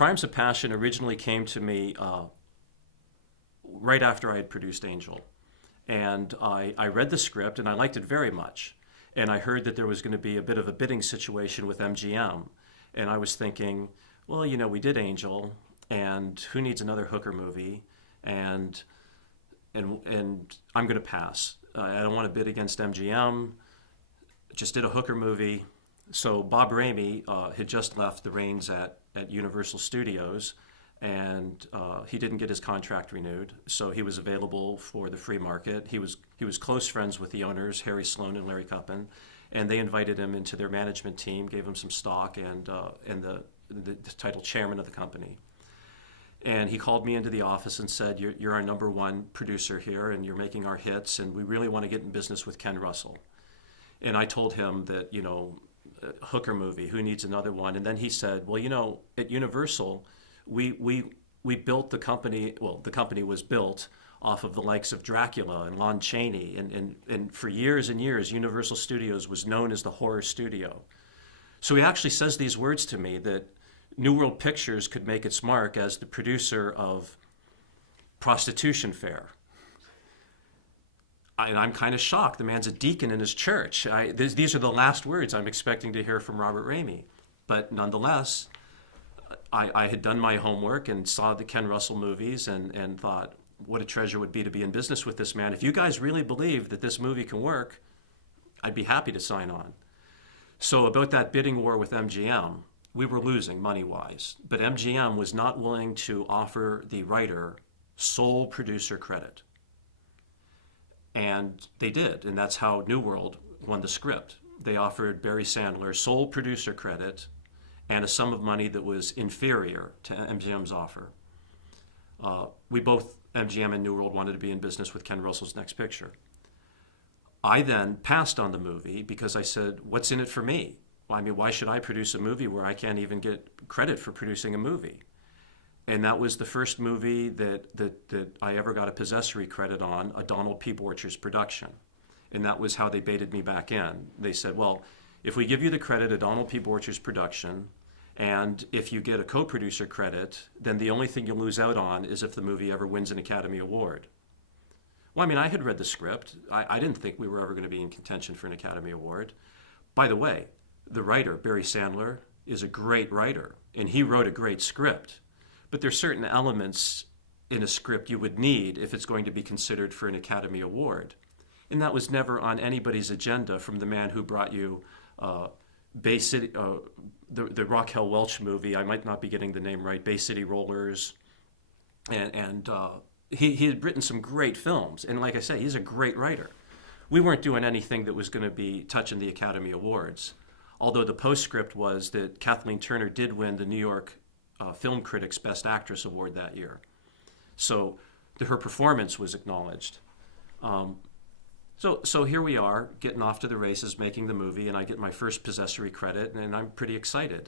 Crimes of Passion originally came to me right after I had produced Angel. And I read the script and I liked it very much. And I heard that there was going to be a bit of a bidding situation with MGM. And I was thinking, well, you know, we did Angel, and who needs another hooker movie? And I'm going to pass. I don't want to bid against MGM. Just did a hooker movie. So Bob Rehme had just left the reins at Universal Studios, and he didn't get his contract renewed, so he was available for the free market. He was close friends with the owners, Harry Sloan and Larry Kuppin, and they invited him into their management team, gave him some stock, and the title chairman of the company. And he called me into the office and said, you're our number one producer here, and you're making our hits, and we really want to get in business with Ken Russell. And I told him that, you know, a hooker movie, who needs another one? And then he said, well, you know, at Universal, we built the company. Well, the company was built off of the likes of Dracula and Lon Chaney, and for years and years, Universal Studios was known as the horror studio. So he actually says these words to me, that New World Pictures could make its mark as the producer of Prostitution Fair. And I'm kind of shocked. The man's a deacon in his church. These are the last words I'm expecting to hear from Robert Rehme. But nonetheless, I had done my homework and saw the Ken Russell movies and thought, what a treasure it would be to be in business with this man. If you guys really believe that this movie can work, I'd be happy to sign on. So about that bidding war with MGM, we were losing money-wise. But MGM was not willing to offer the writer sole producer credit. And they did, and that's how New World won the script. They offered Barry Sandler sole producer credit and a sum of money that was inferior to MGM's offer. We both, MGM and New World, wanted to be in business with Ken Russell's next picture. I then passed on the movie because I said, what's in it for me? Well, I mean, why should I produce a movie where I can't even get credit for producing a movie? And that was the first movie that I ever got a possessory credit on, a Donald P. Borchers production. And that was how they baited me back in. They said, well, if we give you the credit, a Donald P. Borchers production, and if you get a co-producer credit, then the only thing you'll lose out on is if the movie ever wins an Academy Award. Well, I mean, I had read the script. I didn't think we were ever going to be in contention for an Academy Award. By the way, the writer, Barry Sandler, is a great writer, and he wrote a great script. But there's certain elements in a script you would need if it's going to be considered for an Academy Award. And that was never on anybody's agenda from the man who brought you Bay City, the Raquel Welch movie. I might not be getting the name right, Bay City Rollers. And he had written some great films. And like I say, he's a great writer. We weren't doing anything that was going to be touching the Academy Awards. Although the postscript was that Kathleen Turner did win the New York Film Critics Best Actress Award that year. So her performance was acknowledged. So here we are, getting off to the races, making the movie, and I get my first possessory credit, and I'm pretty excited.